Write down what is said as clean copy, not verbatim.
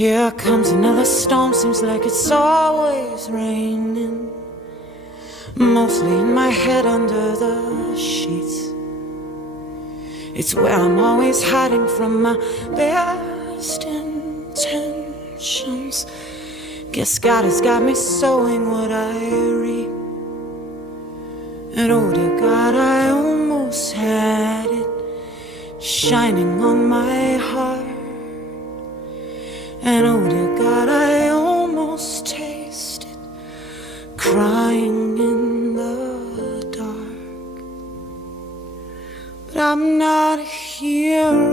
Here comes another storm, seems like it's always raining. Mostly in my head under the sheets. It's where I'm always hiding from my best intentions. Guess God has got me sowing what I reap. And oh dear God, I almost had it shining on my heart. And oh dear